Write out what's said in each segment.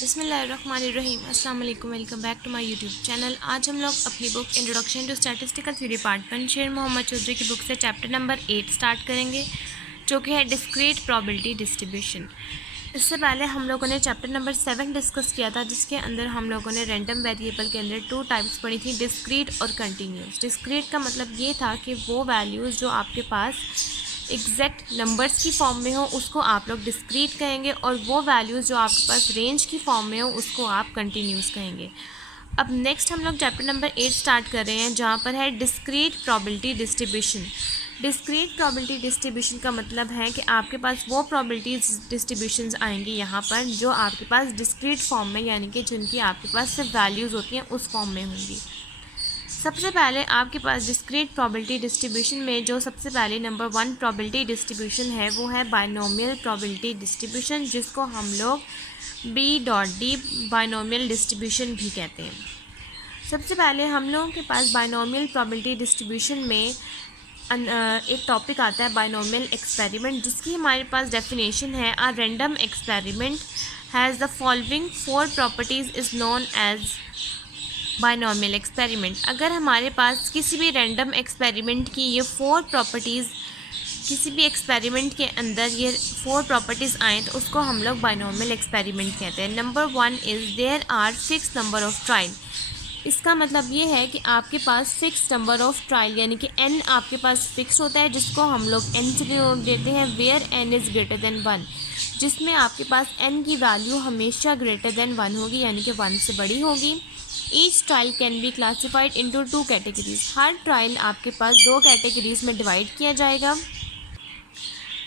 बिस्मिल्लाहिर्रहमानिर्रहीम अस्सलाम वालेकुम, welcome back to my YouTube channel. आज हम लोग अपनी book introduction to statistical theory part 1 Sher Mohammad Chaudhary की बुक से चैप्टर नंबर 8 स्टार्ट करेंगे, जो कि है डिस्क्रीट प्रोबेबिलिटी डिस्ट्रीब्यूशन। इससे पहले हम लोगों ने चैप्टर नंबर 7 डिस्कस किया था, जिसके अंदर हम लोगों ने रैंडम वेरिएबल के अंदर 2 टाइप्स पढ़ी थी, डिस्क्रीट और कंटिन्यूस। डिस्क्रीट का मतलब ये था कि वो वैल्यूज़ जो आपके पास एग्जैक्ट नंबर्स की फॉर्म में हो उसको आप लोग डिस्क्रीट कहेंगे, और वो वैल्यूज़ जो आपके पास रेंज की फॉर्म में हो उसको आप कंटिन्यूस कहेंगे। अब नेक्स्ट हम लोग चैप्टर नंबर 8 स्टार्ट कर रहे हैं, जहाँ पर है discrete probability distribution. Discrete probability distribution का मतलब है कि आपके पास वो प्रोबेबिलिटीज डिस्ट्रीब्यूशंस आएंगी यहाँ पर जो आपके पास डिस्क्रीट फॉर्म में, यानी कि जिनकी आपके पास सिर्फ वैल्यूज़ होती हैं उस फॉर्म में होंगी। सबसे पहले आपके पास डिस्क्रीट प्रोबेबिलिटी डिस्ट्रीब्यूशन में जो सबसे पहले नंबर 1 प्रोबेबिलिटी डिस्ट्रीब्यूशन है वो है बाइनोमियल प्रोबेबिलिटी डिस्ट्रीब्यूशन, जिसको हम लोग B.D बाइनोमियल डिस्ट्रीब्यूशन भी कहते हैं। सबसे पहले हम लोगों के पास बाइनोमियल प्रोबेबिलिटी डिस्ट्रीब्यूशन में एक टॉपिक आता है बाइनोमियल एक्सपेरिमेंट, जिसकी हमारे पास डेफिनेशन है a random experiment has the following 4 properties is known as binomial experiment. अगर हमारे पास किसी भी रैंडम एक्सपेरिमेंट की ये 4 प्रॉपर्टीज़, किसी भी एक्सपेरिमेंट के अंदर ये 4 प्रॉपर्टीज़ आएँ तो उसको हम लोग बाइनोमियल एक्सपेरिमेंट कहते हैं। Number 1 is there are fix number of trial. इसका मतलब ये है कि आपके पास फिक्स नंबर ऑफ़ ट्रायल, यानी कि n आपके पास फिक्स होता है, जिसको हम लोग n से डिनोट देते हैं, where n is greater than 1, जिसमें आपके पास n की वैल्यू हमेशा ग्रेटर देन 1 होगी, यानी कि 1 से बड़ी होगी। Each trial can be classified into 2 categories. हर ट्रायल आपके पास 2 कैटेगरीज में डिवाइड किया जाएगा,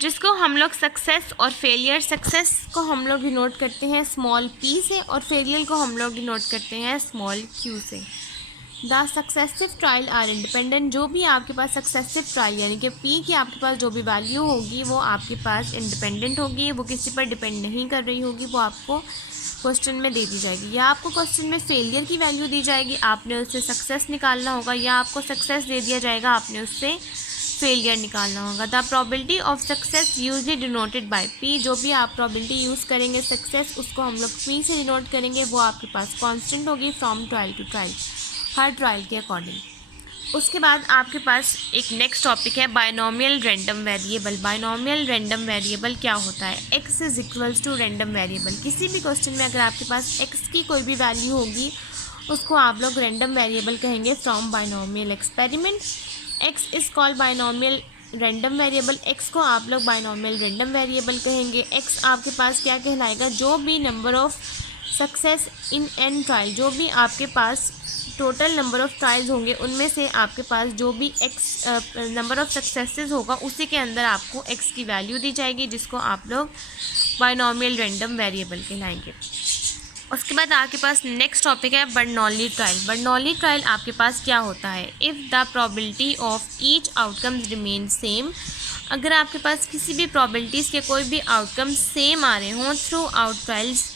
जिसको हम लोग सक्सेस और फेलियर, सक्सेस को हम लोग डिनोट करते हैं स्मॉल p से और फेलियर को हम लोग डिनोट करते हैं स्मॉल q से। The successive trial are independent. जो भी आपके पास सक्सेसिव ट्रायल यानी कि p की आपके पास जो भी वैल्यू होगी वो आपके पास इंडिपेंडेंट होगी, वो किसी पर डिपेंड नहीं कर रही होगी, वो आपको क्वेश्चन में दे दी जाएगी। या आपको क्वेश्चन में फेलियर की वैल्यू दी जाएगी, आपने उससे सक्सेस निकालना होगा, या आपको सक्सेस दे दिया जाएगा, आपने उससे फेलियर निकालना होगा। The probability of success usually denoted by p। जो भी आप प्रोबेबिलिटी यूज़ करेंगे सक्सेस, उसको हम लोग p से डिनोट करेंगे, वो आपके पास कांस्टेंट होगी फ्रॉम ट्रायल टू ट्रायल, हर ट्रायल के अकॉर्डिंग। उसके बाद आपके पास एक नेक्स्ट टॉपिक है binomial random variable. Binomial random variable क्या होता है? x is equals to random variable. किसी भी क्वेश्चन में अगर आपके पास x की कोई भी वैल्यू होगी उसको आप लोग रैंडम वेरिएबल कहेंगे from binomial experiment. x is called binomial random variable. x को आप लोग बाइनोमियल रैंडम वेरिएबल कहेंगे। x आपके पास क्या कहलाएगा? जो भी number of success in n trial, जो भी आपके पास टोटल नंबर ऑफ़ ट्रायल्स होंगे उनमें से आपके पास जो भी x नंबर ऑफ़ सक्सेसेस होगा उसी के अंदर आपको x की वैल्यू दी जाएगी, जिसको आप लोग बाइनोमियल रैंडम वेरिएबल कहलाएंगे। उसके बाद आपके पास नेक्स्ट टॉपिक है बर्नौली ट्रायल। बर्नौली ट्रायल आपके पास क्या होता है? If the probability of each outcomes remain same. अगर आपके पास किसी भी प्रोबेबिलिटीज़ के कोई भी आउटकम सेम आ रहे हों through out trials,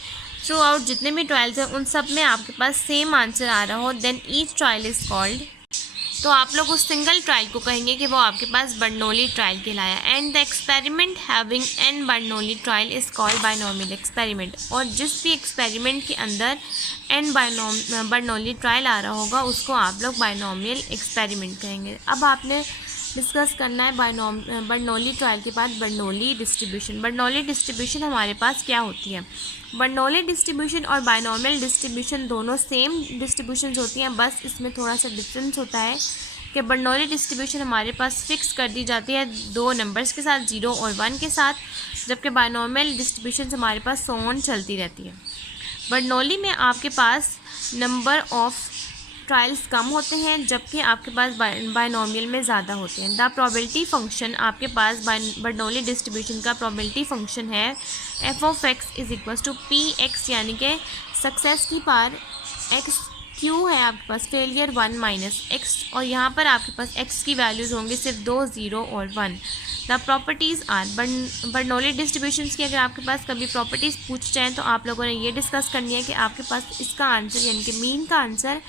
through out जितने भी ट्रायल्स हैं उन सब में आपके पास सेम आंसर आ रहा हो, then each trial is called, तो आप लोग उस सिंगल ट्रायल को कहेंगे कि वो आपके पास बर्नौली ट्रायल कहलाया। And the experiment having n Bernoulli trial is called binomial experiment. और जिस भी एक्सपेरिमेंट के अंदर n बर्नौली ट्रायल आ रहा होगा उसको आप लोग बाइनोमियल एक्सपेरिमेंट कहेंगे। अब आपने डिस्कस करना है बर्नौली ट्रायल के बाद बर्नौली डिस्ट्रीब्यूशन। बर्नौली डिस्ट्रीब्यूशन हमारे पास क्या होती है? बर्नौली डिस्ट्रीब्यूशन और बाइनोमियल डिस्ट्रीब्यूशन दोनों सेम डिस्ट्रीब्यूशंस होती हैं, बस इसमें थोड़ा सा डिफरेंस होता है कि बर्नौली डिस्ट्रीब्यूशन हमारे पास फिक्स कर दी जाती है 2 नंबर्स के साथ, 0 और 1 के साथ, जबकि बाइनोमियल डिस्ट्रीब्यूशन हमारे पास सोन चलती रहती है। बर्नौली में आपके पास नंबर ऑफ़ ट्रायल्स कम होते हैं, जबकि आपके पास बाइनोमियल में ज़्यादा होते हैं। द प्रोबेबिलिटी फंक्शन आपके पास बर्नौली डिस्ट्रीब्यूशन का प्रोबेबिलिटी फंक्शन है f of x is equals to P X, यानी कि सक्सेस की पार x, q है आपके पास फेलियर 1 माइनस x, और यहाँ पर आपके पास x की वैल्यूज़ होंगी सिर्फ 2, 0 और 1। The properties are Bernoulli distributions की अगर आपके पास कभी प्रॉपर्टीज़ पूछ जाएँ तो आप लोगों ने ये डिस्कस करनी है कि आपके पास इसका आंसर यानी कि मीन का answer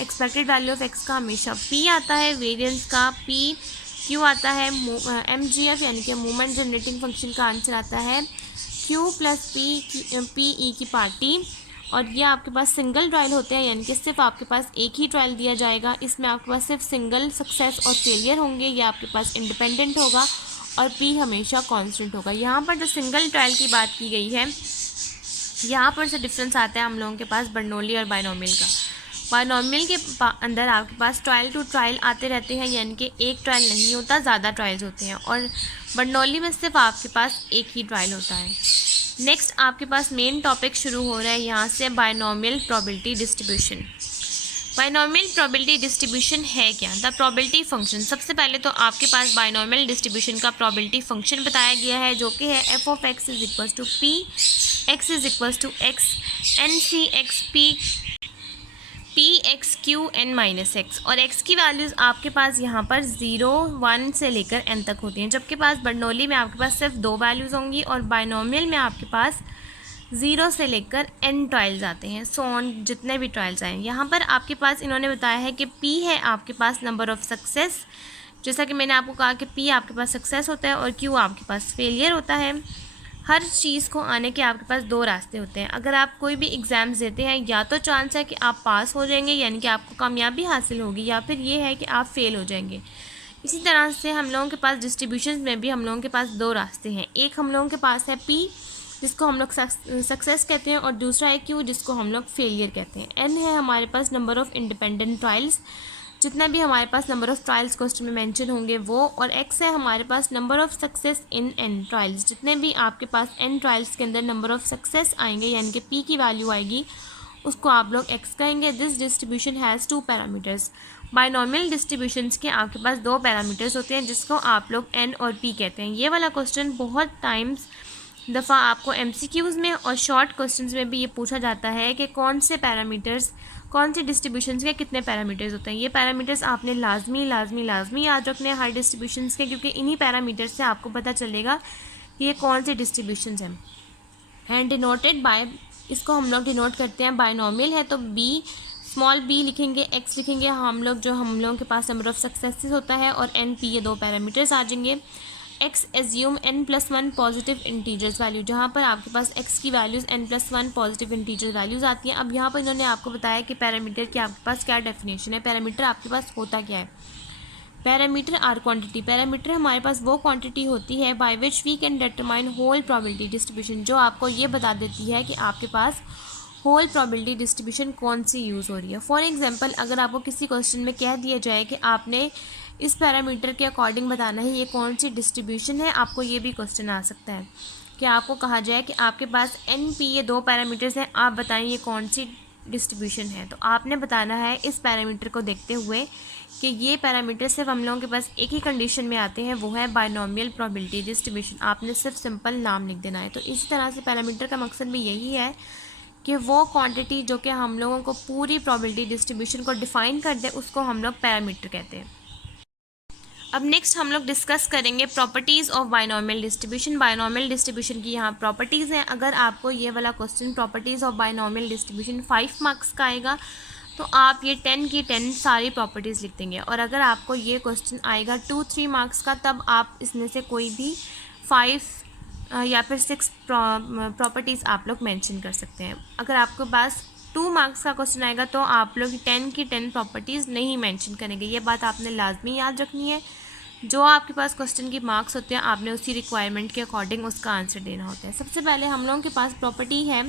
expected value of x का हमेशा p आता है, वेरिएंस का p q आता है, mgf यानी कि मूवमेंट जनरेटिंग फंक्शन का आंसर आता है q प्लस p e की पार्टी और ये आपके पास सिंगल ट्रायल होते हैं, यानी कि सिर्फ आपके पास एक ही ट्रायल दिया जाएगा, इसमें आपके पास सिर्फ सिंगल सक्सेस और फेलियर होंगे, ये आपके पास इंडिपेंडेंट होगा और पी हमेशा कांस्टेंट होगा। यहाँ पर जो सिंगल ट्रायल की बात की गई है, यहाँ पर से डिफरेंस आता है हम लोगों के पास बर्नौली और बायनॉमियल का। बायनॉमियल के अंदर आपके पास ट्रायल टू ट्रायल आते रहते हैं, यानी कि एक ट्रायल नहीं होता, ज़्यादा ट्रायल्स होते हैं, और बर्नौली में सिर्फ आपके पास एक ही ट्रायल होता है। नेक्स्ट आपके पास मेन टॉपिक शुरू हो रहा है यहाँ से, binomial probability distribution. Binomial probability distribution है क्या? The probability function. सबसे पहले तो आपके पास बायनॉमियल डिस्ट्रीब्यूशन का प्रोबेबिलिटी फंक्शन बताया गया है, जो कि है F of X is equals to P x is equals to X N C X P X Q N minus X, और एक्स की वैल्यूज़ आपके पास यहाँ पर 0, 1 से लेकर n तक होती हैं, जबकि पास बर्नौली में आपके पास सिर्फ 2 वैल्यूज़ होंगी, और बायनॉमियल में आपके पास 0 से लेकर n ट्रायल्स आते हैं, सो ऑन जितने भी ट्रायल्स आए। यहाँ पर आपके पास इन्होंने बताया है कि p है आपके पास नंबर ऑफ़ सक्सेस, जैसा कि मैंने आपको कहा कि p आपके पास सक्सेस होता है और q आपके पास फेलियर होता है। हर चीज़ को आने के आपके पास 2 रास्ते होते हैं। अगर आप कोई भी एग्ज़ाम्स देते हैं, या तो चांस है कि आप पास हो जाएंगे, यानी कि आपको कामयाबी हासिल होगी, या फिर ये है कि आप फेल हो जाएंगे। इसी तरह से हम लोगों के पास डिस्ट्रीब्यूशन में भी हम लोगों के पास 2 रास्ते हैं। एक हम लोगों के पास है P, जिसको हम लोग सक्सेस कहते हैं, और दूसरा है Q, जिसको हम लोग फेलियर कहते हैं। N है हमारे पास नंबर ऑफ़ इंडिपेंडेंट ट्रायल्स, जितना भी हमारे पास नंबर ऑफ़ ट्रायल्स क्वेश्चन में मेंशन होंगे वो, और x है हमारे पास number of success in n trials, जितने भी आपके पास n ट्रायल्स के अंदर नंबर ऑफ़ सक्सेस आएंगे, यानी कि p की वैल्यू आएगी, उसको आप लोग x कहेंगे। This distribution has 2 parameters. Binomial distributions के आपके पास 2 पैरामीटर्स होते हैं, जिसको आप लोग n और p कहते हैं। ये वाला क्वेश्चन बहुत टाइम्स दफ़ा आपको MCQs में और शॉर्ट क्वेश्चंस में भी ये पूछा जाता है कि कौन से पैरामीटर्स, कौन सी डिस्ट्रीब्यूशंस के कितने पैरामीटर्स होते हैं। ये पैरामीटर्स आपने लाजमी याद रखने हैं हर डिस्ट्रीब्यूशंस के, क्योंकि इन्हीं पैरामीटर्स से आपको पता चलेगा कि ये कौन सी डिस्ट्रीब्यूशंस हैं। एंड डिनोटेड बाय, इसको हम लोग डिनोट करते हैं, बायनॉमियल है तो b, स्मॉल b लिखेंगे, x लिखेंगे हम लोगों के पास नंबर ऑफ़ सक्सेसेस होता है, और n p, ये 2 पैरामीटर्स आ जाएंगे। x assume n+1 positive integers value, जहाँ पर आपके पास x की values n+1 positive integer values आती हैं। अब यहाँ पर इन्होंने आपको बताया कि पैरामीटर की आपके पास क्या डेफिनेशन है। पैरामीटर आपके पास होता क्या है? Parameter are quantity. पैरामीटर हमारे पास वो क्वांटिटी होती है by which we can determine whole probability distribution, जो आपको ये बता देती है कि आपके पास होल प्रोबेबिलिटी डिस्ट्रीब्यूशन कौन सी यूज़ हो रही है। फॉर एग्जांपल, अगर आपको किसी क्वेश्चन में कह दिया जाए कि आपने इस पैरामीटर के अकॉर्डिंग बताना है ये कौन सी डिस्ट्रीब्यूशन है, आपको ये भी क्वेश्चन आ सकता है कि आपको कहा जाए कि आपके पास NP, ये 2 पैरामीटर्स हैं, आप बताएं ये कौन सी डिस्ट्रीब्यूशन है। तो आपने बताना है इस पैरामीटर को देखते हुए कि ये पैरामीटर सिर्फ हम लोगों के पास एक ही कंडीशन में आते हैं, वो है बायनॉमियल प्रोबेबिलिटी डिस्ट्रीब्यूशन। आपने सिर्फ सिंपल नाम लिख देना है। तो इसी तरह से पैरामीटर का मकसद भी यही है कि वो क्वांटिटी जो कि हम लोगों को पूरी प्रोबेबिलिटी डिस्ट्रीब्यूशन को डिफ़ाइन कर दे, उसको हम लोग पैरामीटर कहते हैं। अब नेक्स्ट हम लोग डिस्कस करेंगे properties of binomial distribution. Binomial distribution की यहाँ प्रॉपर्टीज़ हैं। अगर आपको ये वाला question properties of binomial distribution 5 marks का आएगा, तो आप ये 10 की 10 सारी प्रॉपर्टीज़ लिख देंगे, और अगर आपको ये क्वेश्चन आएगा 2-3 मार्क्स का, तब आप इसमें से कोई भी 5 या फिर 6 प्रॉपर्टीज़ आप लोग मेंशन कर सकते हैं। अगर आपके पास 2 मार्क्स का क्वेश्चन आएगा तो आप लोग 10 की 10 प्रॉपर्टीज़ नहीं मेंशन करेंगे। ये बात आपने लाजमी याद रखनी है। जो आपके पास क्वेश्चन की मार्क्स होते हैं, आपने उसी रिक्वायरमेंट के अकॉर्डिंग उसका आंसर देना होता है। सबसे पहले हम लोगों के पास प्रॉपर्टी है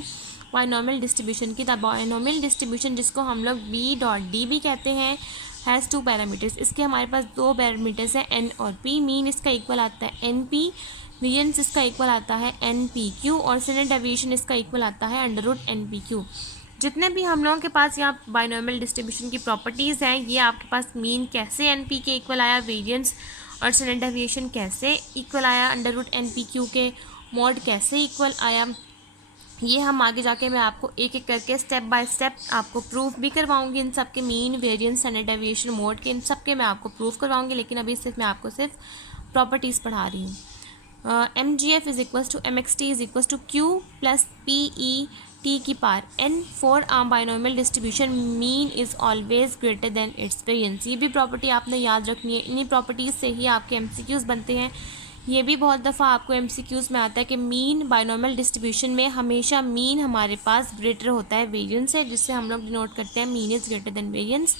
बायनॉमियल डिस्ट्रीब्यूशन की। द बायनॉमियल डिस्ट्रीब्यूशन, जिसको हम लोग B.D भी कहते हैं, हैज़ 2 पैरामीटर्स। इसके हमारे पास 2 पैरामीटर्स हैं, N और P। मीन इसका इक्वल आता है NP, वेरिएंस इसका इक्वल आता है NPQ, और स्टैंडर्ड डेविएशन इसका इक्वल आता है √NPQ। जितने भी हम लोगों के पास यहाँ बायनॉमियल डिस्ट्रीब्यूशन की प्रॉपर्टीज़ हैं, ये आपके पास मीन कैसे NP के इक्वल आया, वेरिएंस और स्टैंडर्ड डेविएशन कैसे इक्वल आया, √NPQ के मॉड कैसे इक्वल आया, ये हम आगे जाके मैं आपको एक एक करके स्टेप बाय स्टेप आपको प्रूफ भी करवाऊंगी। इन सब के mean, variance, standard deviation, mode के, इन सब के मैं आपको प्रूफ करवाऊंगी, लेकिन अभी सिर्फ मैं आपको सिर्फ प्रॉपर्टीज़ पढ़ा रही हूँ। MGF is equals to MXT is equals to Q plus PET की power N for binomial distribution mean is always greater than its variance. ये भी प्रॉपर्टी आपने याद रखनी है। इन्हीं प्रॉपर्टीज़ से ही आपके MCQs बनते हैं ये भी बहुत दफ़ा आपको एमसीक्यूज़ में आता है कि मीन बाइनॉमियल डिस्ट्रीब्यूशन में हमेशा मीन हमारे पास ग्रेटर होता है वेरिएंस से, जिससे हम लोग डिनोट करते हैं mean is greater then variance.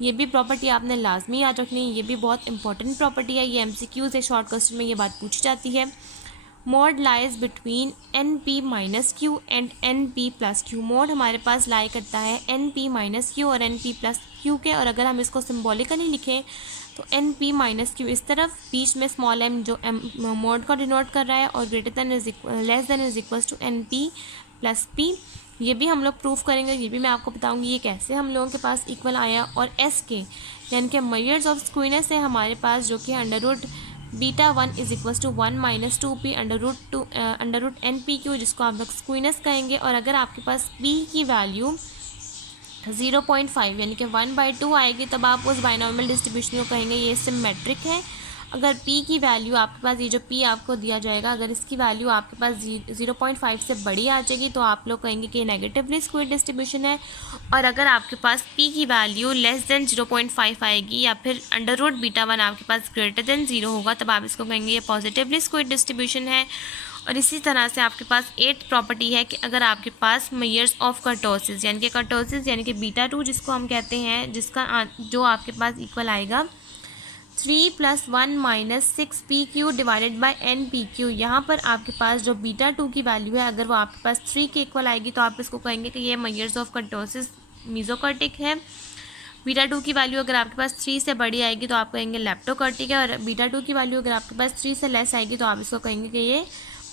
ये भी प्रॉपर्टी आपने लाजमी याद रखनी है, ये भी बहुत इंपॉर्टेंट प्रॉपर्टी है। ये एमसीक्यूज़ है, शॉर्ट क्वेश्चन में ये बात पूछी जाती है। Mode lies between N P minus Q and N P plus Q. Mode हमारे पास लाई करता है एन पी माइनस क्यू और एन पी प्लस क्यू के, और अगर हम इसको सिम्बॉलिकली लिखें तो एन पी माइनस क्यू इस तरफ, बीच में स्मॉल एम जो एम मोड को डिनोट कर रहा है, और greater than is less than is equal to N P plus P. ये भी हम लोग प्रूफ करेंगे, ये भी मैं आपको बताऊंगी ये कैसे हम लोगों के पास इक्वल आया। और एस के यानी कि मेजर्स ऑफ स्क्वीनेस है हमारे पास, जो कि under root beta 1 is equal to 1 minus 2p under root N P Q, जिसको आप लोग स्क्वीनेस कहेंगे। और अगर आपके पास p की वैल्यू 0.5 यानी कि 1/2 आएगी, तब आप उस बाइनॉमियल डिस्ट्रीब्यूशन को कहेंगे ये सिमेट्रिक है। अगर p की वैल्यू आपके पास, ये जो p आपको दिया जाएगा, अगर इसकी वैल्यू आपके पास 0.5 से बड़ी आ जाएगी तो आप लोग कहेंगे कि नेगेटिवली स्क्वेयर्ड डिस्ट्रीब्यूशन है। और अगर आपके पास p की वैल्यू लेस देन 0.5 आएगी, या फिर अंडर रूट बीटा 1 आपके पास ग्रेटर देन 0 होगा, तब आप इसको कहेंगे ये पॉजिटिवली स्क्वेयर्ड डिस्ट्रीब्यूशन है। और इसी तरह से आपके पास 8th प्रॉपर्टी है कि अगर आपके पास मेजर्स ऑफ कर्टोसिस यानी कि बीटा 2 जिसको हम कहते हैं, जिसका जो आपके पास इक्वल आएगा 3 + 1 - 6pq डिवाइडेड बाय npq। यहाँ पर आपके पास जो बीटा 2 की वैल्यू है, अगर वो आपके पास 3 के इक्वल आएगी तो आप इसको कहेंगे कि ये मेजर्स ऑफ कर्टोसिस मीजोकर्टिक है। बीटा 2 की वैल्यू अगर आपके पास 3 से बड़ी आएगी तो आप कहेंगे लेप्टोकर्टिक है, और बीटा 2 की वैल्यू अगर आपके पास 3 से लेस आएगी तो आप इसको कहेंगे कि ये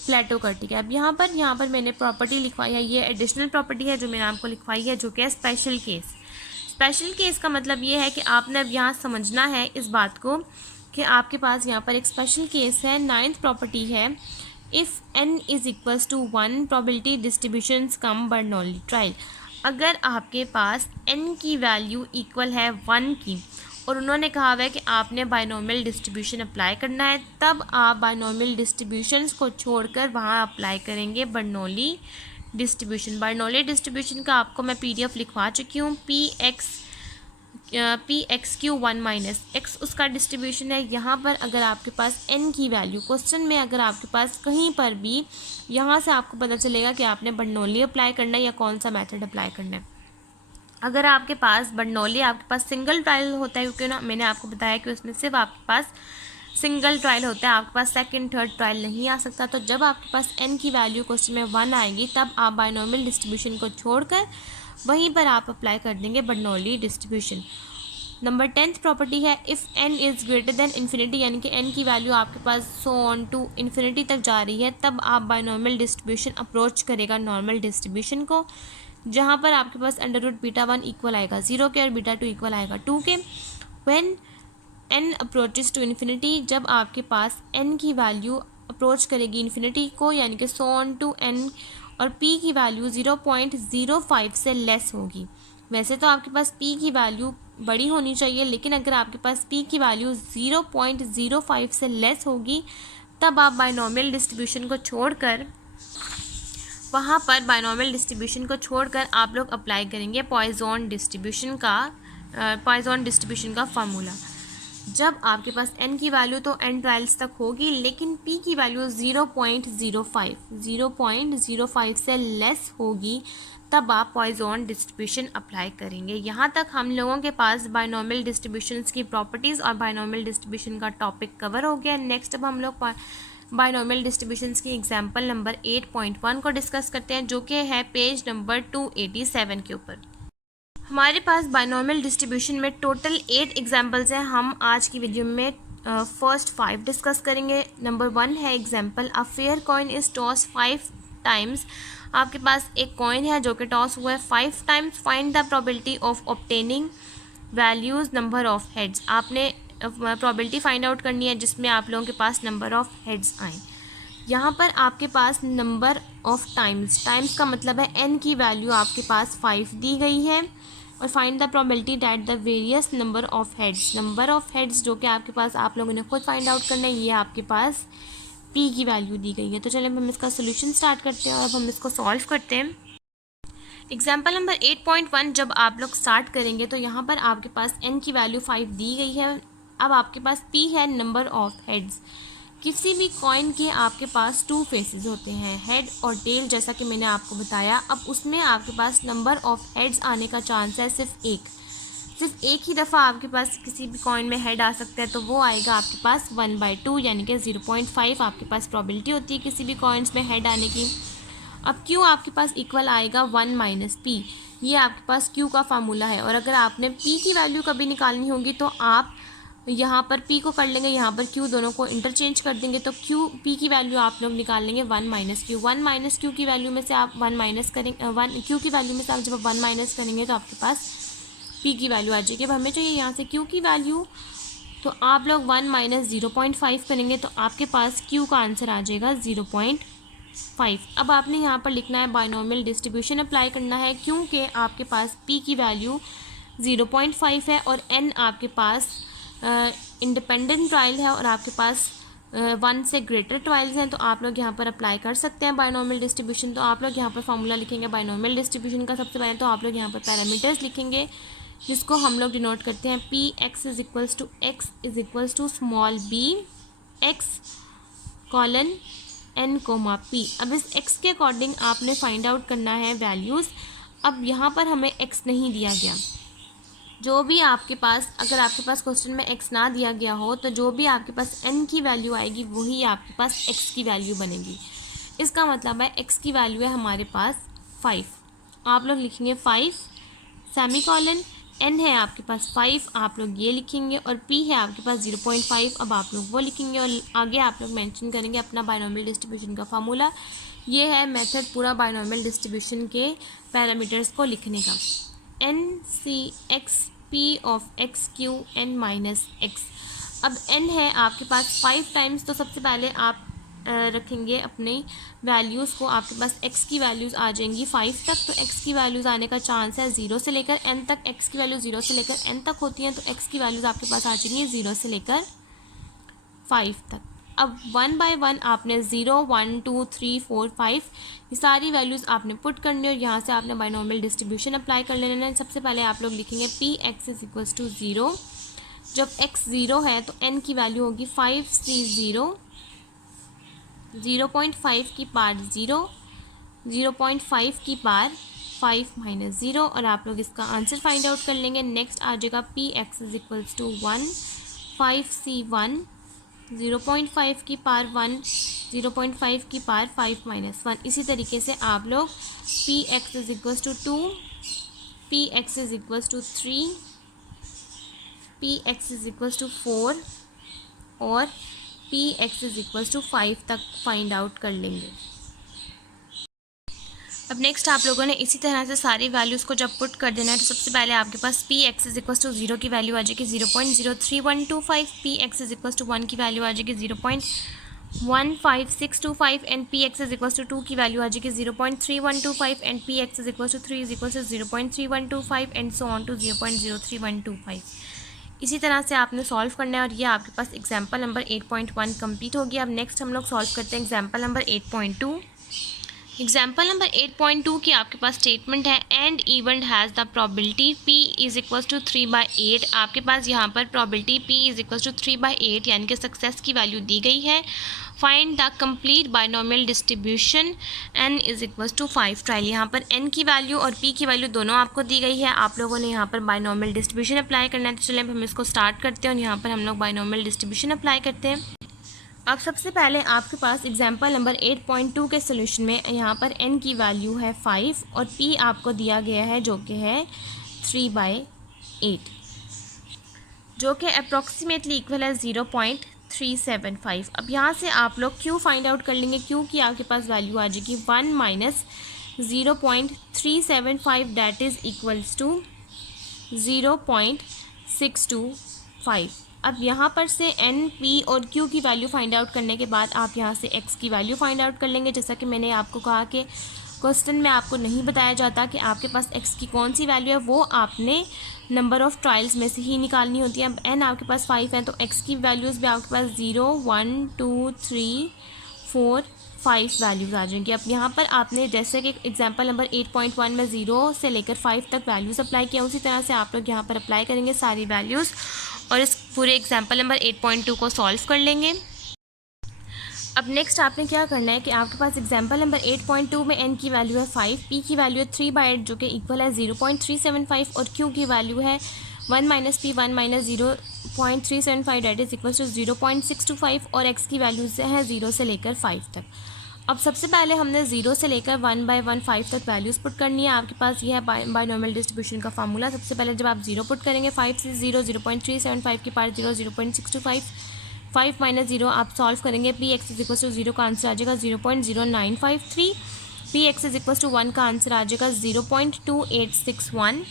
प्लेटोकर्टिक है। अब यहाँ पर मैंने प्रॉपर्टी लिखवाई है, ये एडिशनल प्रॉपर्टी है जो मैंने आपको लिखवाई है, जो कि है स्पेशल केस। स्पेशल केस का मतलब ये है कि आपने अब यहाँ समझना है इस बात को कि आपके पास यहाँ पर एक स्पेशल केस है। 9th प्रॉपर्टी है, if n is equals to 1 probability distributions come Bernoulli trial. अगर आपके पास n की वैल्यू इक्वल है 1 की, और उन्होंने कहा हुआ है कि आपने बाइनोमियल डिस्ट्रीब्यूशन अप्लाई करना है, तब आप बाइनोमियल डिस्ट्रीब्यूशंस को छोड़कर वहाँ अप्लाई करेंगे बर्नौली डिस्ट्रीब्यूशन। बर्नौली डिस्ट्रीब्यूशन का आपको मैं PDF लिखवा चुकी हूँ। P X Q 1 minus x उसका डिस्ट्रीब्यूशन है। यहाँ पर अगर आपके पास n की वैल्यू, क्वेश्चन में अगर आपके पास कहीं पर भी, यहाँ से आपको पता चलेगा कि आपने बर्नौली अप्लाई करना है या कौन सा मेथड अप्लाई करना है। अगर आपके पास बर्नौली आपके पास सिंगल ट्रायल होता है, क्योंकि ना मैंने आपको बताया कि उसमें सिर्फ आपके पास सिंगल ट्रायल होता है, आपके पास सेकंड थर्ड ट्रायल नहीं आ सकता। तो जब आपके पास n की वैल्यू क्वेश्चन में 1 आएगी, तब आप बाइनोमियल डिस्ट्रीब्यूशन को छोड़कर वहीं पर आप अप्लाई कर देंगे Bernoulli distribution. Number 10th property है, if n is greater than infinity, यानी कि n की वैल्यू आपके पास सो ऑन टू इन्फिनिटी तक जा रही है, तब आप बाइनोमियल डिस्ट्रीब्यूशन अप्रोच करेगा नॉर्मल डिस्ट्रीब्यूशन को, जहाँ पर आपके पास अंडर रूट बीटा 1 इक्वल आएगा 0 के और बीटा 2 इक्वल आएगा 2 के। When n approaches to infinity, जब आपके पास n की वैल्यू अप्रोच करेगी इन्फिनिटी को, यानी कि सो ऑन टू n, और p की वैल्यू 0.05 से लेस होगी। वैसे तो आपके पास p की वैल्यू बड़ी होनी चाहिए, लेकिन अगर आपके पास p की वैल्यू 0.05 से लेस होगी, तब आप बाइनोमियल डिस्ट्रीब्यूशन को छोड़कर वहाँ पर बाइनोमियल डिस्ट्रीब्यूशन को छोड़कर आप लोग अप्लाई करेंगे पॉइजन डिस्ट्रीब्यूशन का फार्मूला। जब आपके पास n की वैल्यू तो n ट्रायल्स तक होगी, लेकिन p की वैल्यू 0.05 से लेस होगी, तब आप पॉइजन डिस्ट्रीब्यूशन अप्लाई करेंगे। यहाँ तक हम लोगों के पास बाइनोमियल डिस्ट्रीब्यूशंस की प्रॉपर्टीज़ और बाइनोमियल डिस्ट्रीब्यूशन का टॉपिक कवर हो गया। नेक्स्ट अब हम लोग बाइनोमियल डिस्ट्रीब्यूशंस की एग्जाम्पल नंबर 8.1 को डिस्कस करते हैं, जो कि है पेज नंबर 287 के ऊपर। हमारे पास बाइनोमियल डिस्ट्रीब्यूशन में टोटल 8 एग्जाम्पल्स हैं। हम आज की वीडियो में फर्स्ट 5 डिस्कस करेंगे। नंबर 1 है example, a fair coin is toss 5 times. आपके पास एक कॉइन है जो कि टॉस हुआ है 5 times. Find the probability of obtaining values number of heads. आपने प्रोबेबिलिटी फाइंड आउट करनी है जिसमें आप लोगों के पास नंबर ऑफ हेड्स आए। यहाँ पर आपके पास नंबर ऑफ टाइम्स का मतलब है n की वैल्यू आपके पास 5 दी गई है, और find the probability that the various number of heads जो कि आपके पास आप लोगों ने खुद फाइंड आउट करना है, ये आपके पास p की वैल्यू दी गई है। तो चलिए हम इसका सोल्यूशन स्टार्ट करते हैं और अब हम इसको सॉल्व करते हैं। एग्जाम्पल नंबर 8.1 जब आप लोग स्टार्ट करेंगे तो यहाँ पर आपके पास n की वैल्यू 5 दी गई है। अब आपके पास p है नंबर ऑफ हेड्स। किसी भी कॉइन के आपके पास टू फेसेस होते हैं, हेड और टेल, जैसा कि मैंने आपको बताया। अब उसमें आपके पास नंबर ऑफ हेड्स आने का चांस है सिर्फ एक ही दफ़ा आपके पास किसी भी कॉइन में हेड आ सकता है, तो वो आएगा आपके पास 1/2, यानी कि 0.5 आपके पास प्रोबेबिलिटी होती है किसी भी कॉइन्स में हेड आने की। अब क्यू आपके पास इक्वल आएगा 1 - p, ये आपके पास क्यू का फार्मूला है। और अगर आपने p की वैल्यू कभी निकालनी होगी तो आप यहाँ पर p को कर लेंगे, यहाँ पर q, दोनों को इंटरचेंज कर देंगे, तो p की वैल्यू आप लोग निकाल लेंगे 1 - q। 1 - q की वैल्यू में से आप 1 माइनस करेंगे, q की वैल्यू में से आप जब 1 माइनस करेंगे तो आपके पास p की वैल्यू आ जाएगी। अब हमें चाहिए यहाँ से q की वैल्यू, तो आप लोग 1 - 0.5 करेंगे तो आपके पास q का आंसर आ जाएगा 0.5। अब आपने यहाँ पर लिखना है बाइनोमियल डिस्ट्रीब्यूशन अप्लाई करना है, क्योंकि आपके पास p की वैल्यू 0.5 है और n आपके पास इंडिपेंडेंट ट्रायल है और आपके पास 1 से ग्रेटर ट्रायल्स हैं, तो आप लोग यहाँ पर अप्लाई कर सकते हैं बाइनोमियल डिस्ट्रीब्यूशन। तो आप लोग यहाँ पर फार्मूला लिखेंगे बाइनोमियल डिस्ट्रीब्यूशन का। सबसे पहले तो आप लोग यहाँ पर पैरामीटर्स लिखेंगे, जिसको हम लोग डिनोट करते हैं p x is equals to small b x colon n comma p। अब इस x के अकॉर्डिंग आपने फाइंड आउट करना है वैल्यूज़। अब यहाँ पर हमें x नहीं दिया गया, जो भी आपके पास, अगर आपके पास क्वेश्चन में x ना दिया गया हो तो जो भी आपके पास n की वैल्यू आएगी वही आपके पास x की वैल्यू बनेगी। इसका मतलब है x की वैल्यू है हमारे पास 5, आप लोग लिखेंगे 5 सेमी कॉलन, n है आपके पास 5, आप लोग ये लिखेंगे, और p है आपके पास 0.5, अब आप लोग वो लिखेंगे और आगे आप लोग मेंशन करेंगे अपना बाइनोमियल डिस्ट्रीब्यूशन का फार्मूला। ये है मेथड पूरा बाइनोमियल डिस्ट्रीब्यूशन के पैरामीटर्स को लिखने का। n c x p of x q n minus x। अब n है आपके पास 5 टाइम्स, तो सबसे पहले आप रखेंगे अपने वैल्यूज़ को। आपके पास x की वैल्यूज़ आ जाएंगी 5 तक, तो x की वैल्यूज़ आने का चांस है 0 से लेकर n तक। x की वैल्यू 0 से लेकर n तक होती हैं, तो x की वैल्यूज़ आपके पास आ जाएंगी 0 से लेकर 5 तक। अब 1 बाय 1 आपने 0 1 2 3 4 5 ये सारी वैल्यूज़ आपने पुट करनी है और यहाँ से आपने बाइनोमियल डिस्ट्रीब्यूशन अप्लाई कर लेना है। सबसे पहले आप लोग लिखेंगे p x is equals to 0। जब x 0 है तो n की वैल्यू होगी 5c 0, 0.5 की पार 0, 0.5 की पार 5 माइनस 0, और आप लोग इसका आंसर फाइंड आउट कर लेंगे। नेक्स्ट आ जाएगा p x is equals to 1, 5c 1, 0.5 की पार 1, 0.5 की पार 5 माइनस 1। इसी तरीके से आप लोग p x is equals to 2, p x is equals to 3, p x is equals to 4 और p x is equals to 5 तक फाइंड आउट कर लेंगे। अब नेक्स्ट आप लोगों ने इसी तरह से सारी वैल्यूज़ को जब पुट कर देना है, तो सबसे पहले आपके पास p x is equals to 0 की वैल्यू आ जाएगी 0.03125, p x is equals to 1 की वैल्यू आ जाएगी 0.15625 and p x is equals to 2 की वैल्यू आ जाएगी 0.3125 and p x is equals to 3 is equals to 0.3125 and so on to 0.03125। इसी तरह से आपने सॉल्व करना है और ये आपके पास एग्जाम्पल नंबर 8.1 कंप्लीट हो गया। अब नेक्स्ट हम लोग सॉल्व करते हैं एग्जाम्पल नंबर 8.2। एग्जाम्पल नंबर 8.2 की आपके पास स्टेटमेंट है and event has the probability p is equals to 3/8। आपके पास यहाँ पर probability p is equals to 3/8 यानी कि सक्सेस की वैल्यू दी गई है। Find the complete binomial distribution n is equals to 5 trial. यहाँ पर n की वैल्यू और p की वैल्यू दोनों आपको दी गई है। आप लोगों ने यहाँ पर बाइनोमियल डिस्ट्रीब्यूशन अप्लाई करना है। तो चलिए हम इसको स्टार्ट करते हैं और यहाँ पर हम लोग बाइनोमियल डिस्ट्रीब्यूशन अप्लाई करते हैं। अब सबसे पहले आपके पास एग्जाम्पल नंबर 8.2 के सोल्यूशन में यहाँ पर n की वैल्यू है 5 और p आपको दिया गया है जो कि है 3/8, जो कि अप्रॉक्सीमेटली इक्वल है 0.375। अब यहाँ से आप लोग q फाइंड आउट कर लेंगे। q की आपके पास वैल्यू आ जाएगी 1 minus 0.375 that is equals to 0.625। अब यहाँ पर से n p और q की वैल्यू फाइंड आउट करने के बाद आप यहाँ से x की वैल्यू फाइंड आउट कर लेंगे। जैसा कि मैंने आपको कहा कि क्वेश्चन में आपको नहीं बताया जाता कि आपके पास x की कौन सी वैल्यू है, वो आपने नंबर ऑफ़ ट्रायल्स में से ही निकालनी होती है। अब n आपके पास 5 है तो x की वैल्यूज़ भी आपके पास 0 1 2 3 4 5 वैल्यूज़ आ जाएंगी। अब यहाँ पर आपने जैसे कि एग्जांपल नंबर 8.1 में 0 से लेकर 5 तक वैल्यूज़ अप्लाई किया, उसी तरह से आप लोग यहाँ पर अप्लाई करेंगे सारी वैल्यूज़ और इस पूरे एग्जांपल नंबर 8.2 को सॉल्व कर लेंगे। अब नेक्स्ट आपने क्या करना है कि आपके पास एग्जाम्पल नंबर 8.2 में n की वैल्यू है 5, p की वैल्यू है 3/8 जो कि इक्वल है 0.375 और q की वैल्यू है 1 - p 1 - 0.375 that is equal to 0.625 और x की वैल्यू से है 0 से लेकर 5 तक। अब सबसे पहले हमने 0 से लेकर 1/1 5 तक वैल्यूज़ पुट करनी है। आपके पास ये है बायनॉमियल डिस्ट्रीब्यूशन का फार्मूला। सबसे पहले जब आप 0 पुट करेंगे 5 से 0 0.375 की पार 0 0.625 5 - 0 आप सॉल्व करेंगे P x is equal to 0 का आंसर आ जाएगा 0.0953। P x is equal to 1 का आंसर आ जाएगा 0.2861।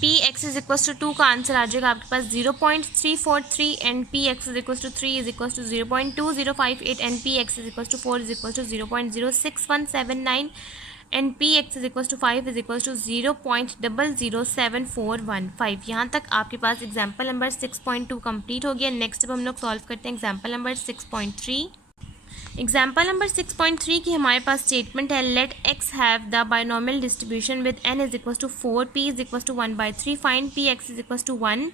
P x is equal to 2 का आंसर आ जाएगा आपके पास 0.343 and P x is equal to 3 is equal to 0.2058 and P x is equal to 4 is equal to 0.06179 and P x is equal to 5 is equal to 0.007415। यहाँ तक आपके पास example number 6.2 complete हो गया। Next अब हम लोग solve करते हैं एग्जाम्पल नंबर 6.3। एग्जाम्पल नंबर 6.3 की हमारे पास स्टेटमेंट है let X have the binomial distribution with n is equal to 4, p is equal to 1/3, find P x is equal to 1,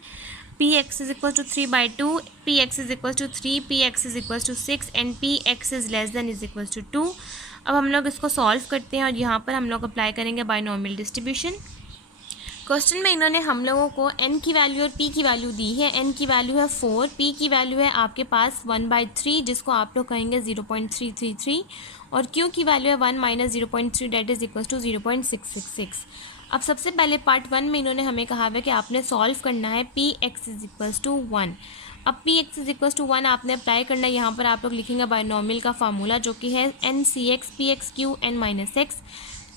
P x is equal to 3/2, P x is equal to 3, P x is equal to 6 and P x is less than is equal to 2। अब हम लोग इसको solve करते हैं और यहाँ पर हम लोग अप्लाई करेंगे बायनॉमियल डिस्ट्रीब्यूशन। क्वेश्चन में इन्होंने हम लोगों को n की वैल्यू और p की वैल्यू दी है। n की वैल्यू है 4, p की वैल्यू है आपके पास 1/3 जिसको आप लोग कहेंगे 0.333 और q की वैल्यू है 1 - 0.3 डेट इज इक्वल टू 0.666। अब सबसे पहले पार्ट 1 में इन्होंने हमें कहा है कि आपने सॉल्व करना है P x is equals to 1। अब P x is equals to 1 आपने अप्लाई करना है। यहाँ पर आप लोग लिखेंगे बायनॉमियल का फार्मूला जो कि है N C X P X Q N minus X.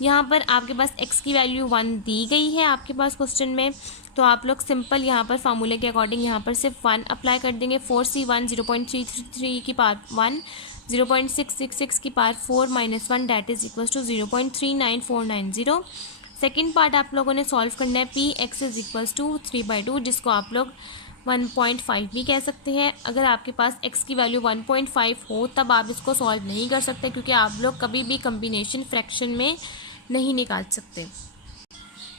यहाँ पर आपके पास x की वैल्यू 1 दी गई है आपके पास क्वेश्चन में, तो आप लोग सिंपल यहाँ पर फार्मूले के अकॉर्डिंग यहाँ पर सिर्फ 1 अप्लाई कर देंगे। 4c1 0.333 की पावर 1, 0.666 की power 4 - 1 that is equal to 0.39490। Second part आप लोगों ने सॉल्व करना है P x is equals to 3/2 जिसको आप लोग 1.5 भी कह सकते हैं। अगर आपके पास x की वैल्यू 1.5 हो तब आप इसको सॉल्व नहीं कर सकते क्योंकि आप लोग कभी भी कम्बिनेशन फ्रैक्शन में नहीं निकाल सकते।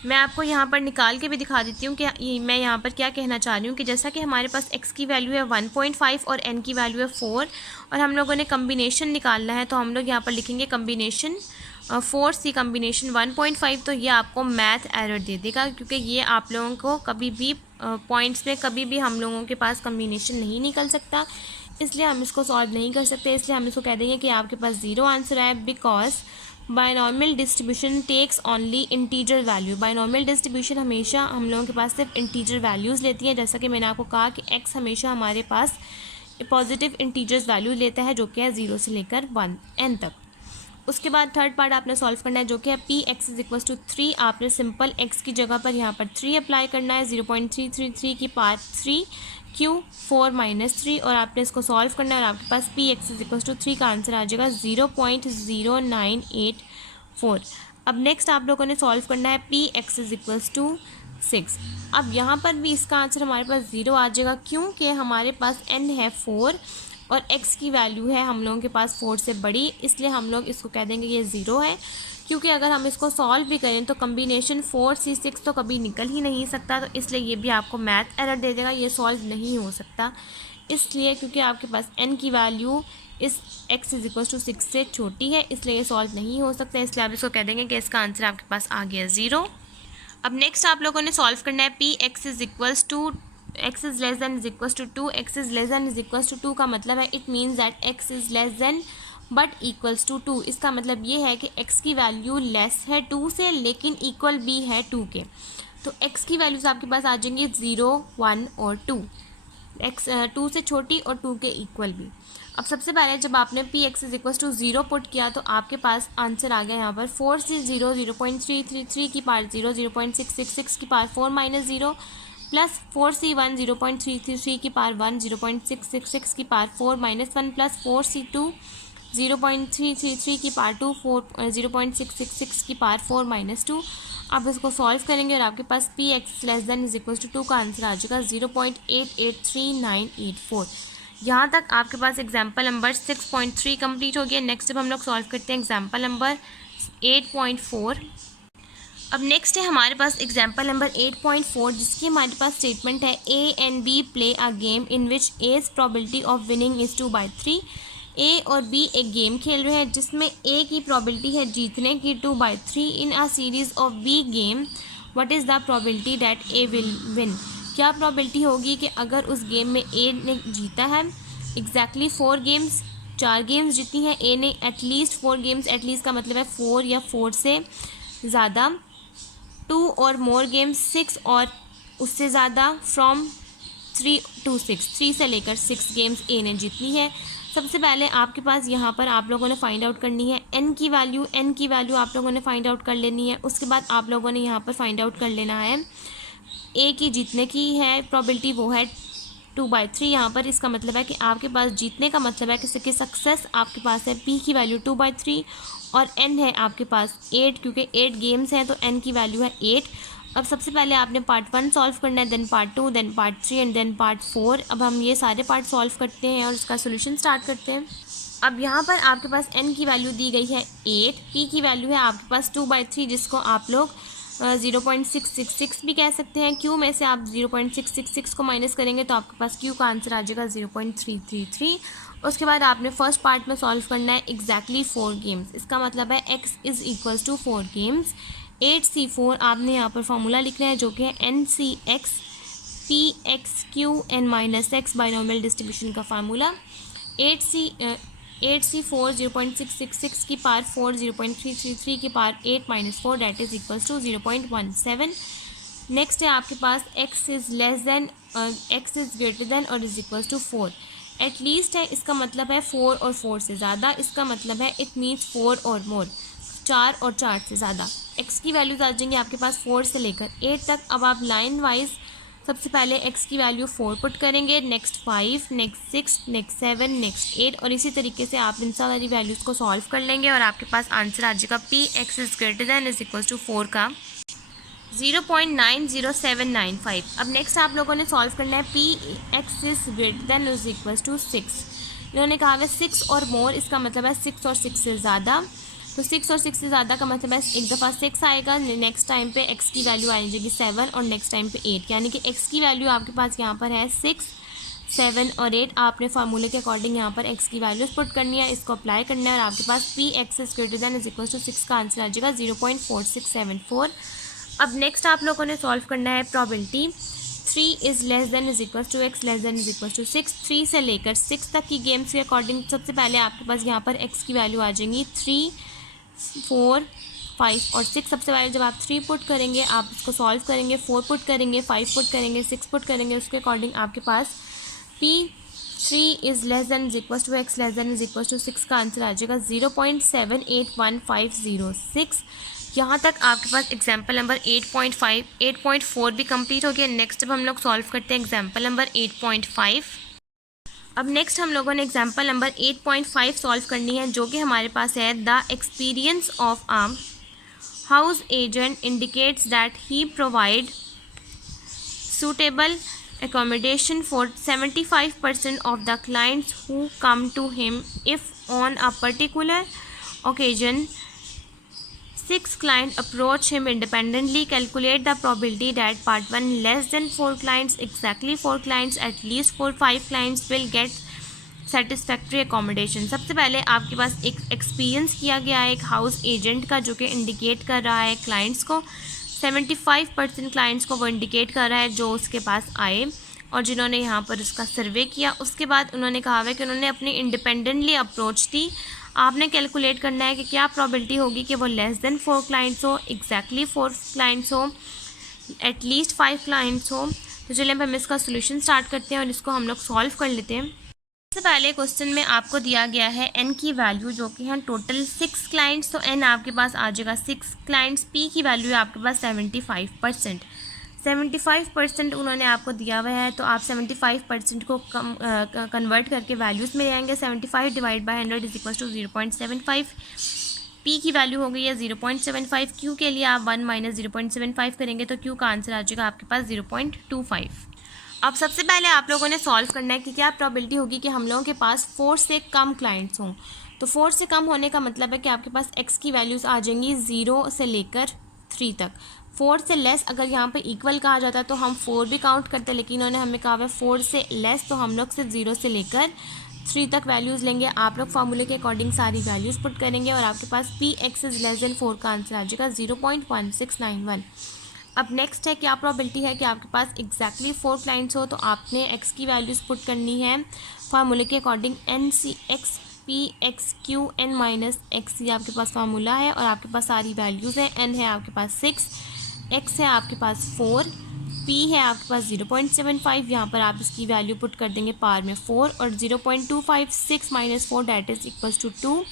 मैं आपको यहाँ पर निकाल के भी दिखा देती हूँ कि मैं यहाँ पर क्या कहना चाह रही हूँ कि जैसा कि हमारे पास x की वैल्यू है 1.5 और n की वैल्यू है 4 और हम लोगों ने कम्बिनेशन निकालना है, तो हम लोग यहाँ पर लिखेंगे कम्बिनेशन 4c कम्बिनेशन 1.5। तो ये आपको मैथ एरर दे देगा क्योंकि ये आप लोगों को कभी भी पॉइंट्स में कभी भी हम लोगों के पास कम्बिनेशन नहीं निकल सकता, इसलिए हम इसको सॉल्व नहीं कर सकते। इसलिए हम इसको कह देंगे कि आपके पास 0 आंसर है because binomial distribution takes only integer value. Binomial distribution हमेशा हम लोगों के पास सिर्फ इंटीजर वैल्यूज़ लेती है। जैसा कि मैंने आपको कहा कि x हमेशा हमारे पास पॉजिटिव इंटीजर्स वैल्यू लेता है जो कि है 0 से लेकर 1 n तक। उसके बाद थर्ड पार्ट आपने सॉल्व करना है जो कि है P x is equal to 3। आपने सिंपल x की जगह पर यहाँ पर 3 अप्लाई करना है, 0.333 की पावर 3 q 4 - 3 और आपने इसको सॉल्व करना है और आपके पास p x is equal to 3 का आंसर आ जाएगा 0.0984। अब नेक्स्ट आप लोगों ने सॉल्व करना है P x is equals to 6। अब यहाँ पर भी इसका आंसर हमारे पास 0 आ जाएगा क्योंकि हमारे पास n है 4 और x की वैल्यू है हम लोगों के पास 4 से बड़ी, इसलिए हम लोग इसको कह देंगे ये 0 है। क्योंकि अगर हम इसको सॉल्व भी करें तो कम्बिनेशन 4c6 तो कभी निकल ही नहीं सकता, तो इसलिए ये भी आपको मैथ एरर दे देगा, ये सॉल्व नहीं हो सकता। इसलिए क्योंकि आपके पास n की वैल्यू इस x इज इक्वल टू 6 से छोटी है, इसलिए ये सॉल्व नहीं हो सकता। इसलिए आप इसको कह देंगे कि इसका आंसर आपके पास आ गया 0। अब नेक्स्ट आप लोगों ने सॉल्व करना है P x is equals to x is less than is equals to 2। x is less than is equals to 2 का मतलब है it means that x is less than but equals to 2। इसका मतलब ये है कि x की वैल्यू लेस है 2 से लेकिन इक्वल भी है 2 के। तो x की वैल्यूज़ आपके पास आ जाएंगी 0, 1 और 2। x 2 से छोटी और 2 के इक्वल भी। अब सबसे पहले जब आपने P x is equals to 0 put किया तो आपके पास आंसर आ गया यहाँ पर 4 से 0 0.333 की पावर 0 0.666 की पावर 4 - 0 प्लस 4c1 0.333 की पावर 1 0.666 की पावर 4 - 1 प्लस 4c2 0.333 की पावर 2 0.666 की पावर 4 - 2। आप इसको सॉल्व करेंगे और आपके पास p x less than is equal to 2 का आंसर आ जाएगा 0.883984। यहाँ तक आपके पास एग्जाम्पल नंबर 6.3 कंप्लीट हो गया। नेक्स्ट जब हम लोग सॉल्व करते हैं एग्जाम्पल नंबर 8.4। अब नेक्स्ट है हमारे पास एग्जाम्पल नंबर 8.4 जिसकी हमारे पास स्टेटमेंट है A and B play a game in which A's probability of winning is 2/3 ए और बी एक गेम खेल रहे हैं जिसमें ए की प्रोबेबिलिटी है जीतने की 2/3 in a series of b game. What is the probability that A will win? क्या प्रोबेबिलिटी होगी कि अगर उस गेम में ए ने जीता है? एग्जैक्टली 4 गेम्स, 4 गेम्स जीती हैं ए ने। एटलीस्ट 4 गेम्स, एटलीस्ट का मतलब है 4 या 4 से ज़्यादा। 2 और मोर गेम्स, 6 और उससे ज़्यादा। फ्रॉम 3 to 6, 3 से लेकर 6 गेम्स ए ने जीतनी है। सबसे पहले आपके पास यहाँ पर आप लोगों ने फाइंड आउट करनी है एन की वैल्यू आप लोगों ने फाइंड आउट कर लेनी है। उसके बाद आप लोगों ने यहाँ पर फाइंड आउट कर लेना है ए की जीतने की है प्रोबेबिलिटी, वो है 2/3 यहाँ पर। इसका मतलब है कि आपके पास जीतने का मतलब है कि सक्सेस आपके पास है पी की वैल्यू 2/3 और एन है आपके पास 8, क्योंकि 8 गेम्स हैं तो एन की वैल्यू है 8। अब सबसे पहले आपने पार्ट 1 सॉल्व करना है, then part 2, then part 3 and then part 4। अब हम ये सारे पार्ट सॉल्व करते हैं और इसका सोल्यूशन स्टार्ट करते हैं। अब यहाँ पर आपके पास एन की वैल्यू दी गई है 8, पी की वैल्यू है आपके पास 2/3 जिसको आप लोग 0.666 भी कह सकते हैं। क्यू में से आप 0.666 को माइनस करेंगे तो आपके पास क्यू का आंसर आ जाएगा 0.333। उसके बाद आपने फर्स्ट पार्ट में सॉल्व करना है एग्जैक्टली 4 गेम्स। इसका मतलब है x is equals to 4 games. 8C4 आपने यहाँ पर फॉर्मूला लिखना है जो कि है NCX PXQ n-x binomial distribution का फार्मूला। 8C4 0.666 की पावर 4, 0.333 की power 8 - 4 that is equals to 0.17। Next है आपके पास x इज़ ग्रेटर देन और इज इक्वल्स टू 4। एटलीस्ट है, इसका मतलब है 4 और 4 से ज़्यादा। इसका मतलब है इट मीन्स 4 और मोर, 4 और 4 से ज़्यादा। x की वैल्यूज आ जाएंगी आपके पास 4 से लेकर 8 तक। अब आप लाइन वाइज सबसे पहले x की वैल्यू 4 पुट करेंगे, नेक्स्ट 5, नेक्स्ट 6, नेक्स्ट 7, नेक्स्ट 8 और इसी तरीके से आप इन सारी वैल्यूज़ को सॉल्व कर लेंगे और आपके पास आंसर आ जाएगा P x is greater than is equal to 4 का 0.90795। अब नेक्स्ट आप लोगों ने सॉल्व करना है P x is greater than is equal to 6। इन्होंने कहा है 6 और मोर, इसका मतलब है 6 और 6 से ज़्यादा। तो 6 और 6 से ज़्यादा का मतलब है एक दफ़ा 6 आएगा, नेक्स्ट टाइम पे x की वैल्यू आ जाएगी 7 और नेक्स्ट टाइम पे 8, यानी कि x की वैल्यू आपके पास यहाँ पर है 6, 7 और 8। आपने फार्मूले के अकॉर्डिंग यहाँ पर x की वैल्यूज पुट करनी है, इसको अप्लाई करना है और आपके पास p x is greater than is equal to 6 का आंसर आ जाएगा 0.4674। अब नेक्स्ट आप लोगों ने सॉल्व करना है probability 3 is less than is equal to x less than is equal to 6। 3 से लेकर 6 तक की गेम्स के अकॉर्डिंग सबसे पहले आपके पास यहाँ पर x की वैल्यू आ जाएंगी 3, 4, 5 और 6। सबसे पहले जब आप 3 पुट करेंगे, आप इसको सॉल्व करेंगे, 4 पुट करेंगे, 5 पुट करेंगे, 6 पुट करेंगे, उसके अकॉर्डिंग आपके पास P3 is less than is equal to x less than is equal to 6 का आंसर आ जाएगा 0.781506। यहाँ तक आपके पास एग्जाम्पल नंबर 8.4 भी कंप्लीट हो गया। नेक्स्ट अब हम लोग सॉल्व करते हैं एग्जाम्पल नंबर 8.5। अब नेक्स्ट हम लोगों ने एग्जाम्पल नंबर 8.5 सॉल्व करनी है जो कि हमारे पास है the experience of a house agent indicates that he provide suitable accommodation for 75% of the clients who come to him. If on a particular occasion 6 clients approach him independently, calculate the probability that part 1 less than 4 clients, exactly 4 clients, at least 5 clients will get satisfactory accommodation। सबसे पहले आपके पास एक experience किया गया है एक house agent का जो कि इंडिकेट कर रहा है क्लाइंट्स को, 75% क्लाइंट्स को वो इंडिकेट कर रहा है जो उसके पास आए और जिन्होंने यहाँ पर उसका सर्वे किया। उसके बाद उन्होंने कहा है कि उन्होंने अपनी इंडिपेंडेंटली अप्रोच दी। आपने कैलकुलेट करना है कि क्या प्रोबेबिलिटी होगी कि वो लेस देन 4 क्लाइंट्स हो, एग्जैक्टली 4 क्लाइंट्स हो, एटलीस्ट 5 क्लाइंट्स हो। तो चलिए हम इसका सोल्यूशन स्टार्ट करते हैं और इसको हम लोग सॉल्व कर लेते हैं। सबसे पहले क्वेश्चन में आपको दिया गया है एन की वैल्यू जो कि है टोटल 6 क्लाइंट्स, तो एन आपके पास आ जाएगा 6 क्लाइंट्स। पी की वैल्यू है आपके पास 75%। 75% उन्होंने आपको दिया हुआ है तो आप 75% को कन्वर्ट करके वैल्यूज़ में ले आएंगे। 75 divide by 100 is equal to 0.75। P की वैल्यू हो गई है 0.75। क्यू के लिए आप 1 - 0.75 करेंगे तो क्यू का आंसर आ जाएगा आपके पास 0.25। अब सबसे पहले आप लोगों ने सॉल्व करना है कि क्या प्रोबेबिलिटी होगी कि हम लोगों के पास 4 से कम क्लाइंट्स हों। तो 4 से कम होने का मतलब है कि आपके पास x की वैल्यूज़ आ जाएंगी 0 से लेकर 3 तक। 4 से लेस अगर यहाँ पे इक्वल कहा जाता है तो हम 4 भी काउंट करते हैं, लेकिन उन्होंने हमें कहा है 4 से लेस, तो हम लोग सिर्फ 0 से लेकर 3 तक वैल्यूज़ लेंगे। आप लोग फार्मूले के अकॉर्डिंग सारी वैल्यूज़ पुट करेंगे और आपके पास p x is less than 4 का आंसर आ जाएगा 0.1691। अब नेक्स्ट है क्या प्रोबेबिलिटी है कि आपके पास एग्जैक्टली 4 क्लाइंट्स हो, तो आपने एक्स की वैल्यूज़ पुट करनी है फार्मूले के according N C X P X Q N minus X, ये आपके पास फार्मूला है और आपके पास सारी वैल्यूज़ हैं। एन है आपके पास 6, एक्स है आपके पास 4, पी है आपके पास 0.75, यहाँ पर आप इसकी वैल्यू पुट कर देंगे पावर में 4 और 0.256 minus 4 that is equals to 2।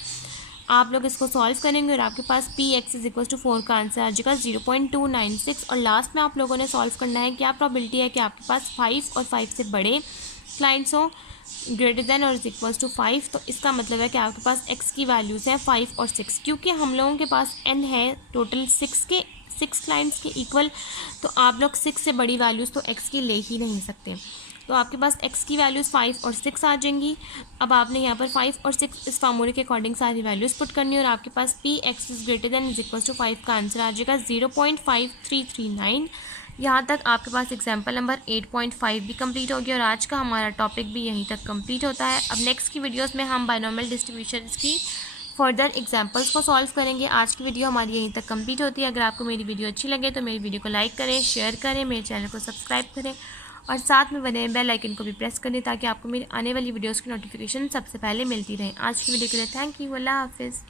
आप लोग इसको सॉल्व करेंगे और आपके पास p x is equals to 4 का आंसर आ जाएगा 0.296। और लास्ट में आप लोगों ने सॉल्व करना है क्या प्रोबेबिलिटी है कि आपके पास 5 और 5 से बड़े क्लाइंट्स हों, ग्रेटर देन और इज इक्वल्स टू 5। तो इसका मतलब है कि आपके पास एक्स की वैल्यूज़ हैं 5 और 6, क्योंकि हम लोगों के पास एन है टोटल 6 क्लाइंट्स के इक्वल, तो आप लोग 6 से बड़ी वैल्यूज़ तो एक्स की ले ही नहीं सकते। तो आपके पास एक्स की वैल्यूज़ 5 और 6 आ जाएंगी। अब आपने यहाँ पर 5 और 6 इस फार्मूले के अकॉर्डिंग सारी वैल्यूज़ पुट करनी है और आपके पास p x is greater than is equals to 5 का आंसर आ जाएगा 0.5339। यहाँ तक आपके पास एग्जाम्पल नंबर 8.5 भी कंप्लीट हो गया और आज का हमारा टॉपिक भी यहीं तक कंप्लीट होता है। अब नेक्स्ट की वीडियोस में हम बायनॉमियल डिस्ट्रीब्यूशंस की फर्दर एग्जांपल्स को सॉल्व करेंगे। आज की वीडियो हमारी यहीं तक कंप्लीट होती है। अगर आपको मेरी वीडियो अच्छी लगे तो मेरी वीडियो को लाइक करें, शेयर करें, मेरे चैनल को सब्सक्राइब करें और साथ में बने बेल आइकन को भी प्रेस करें ताकि आपको मेरी आने वाली वीडियोज़ की नोटिफिकेशन सबसे पहले मिलती रहे। आज की वीडियो के लिए थैंक यू, अल्लाह हाफिज़।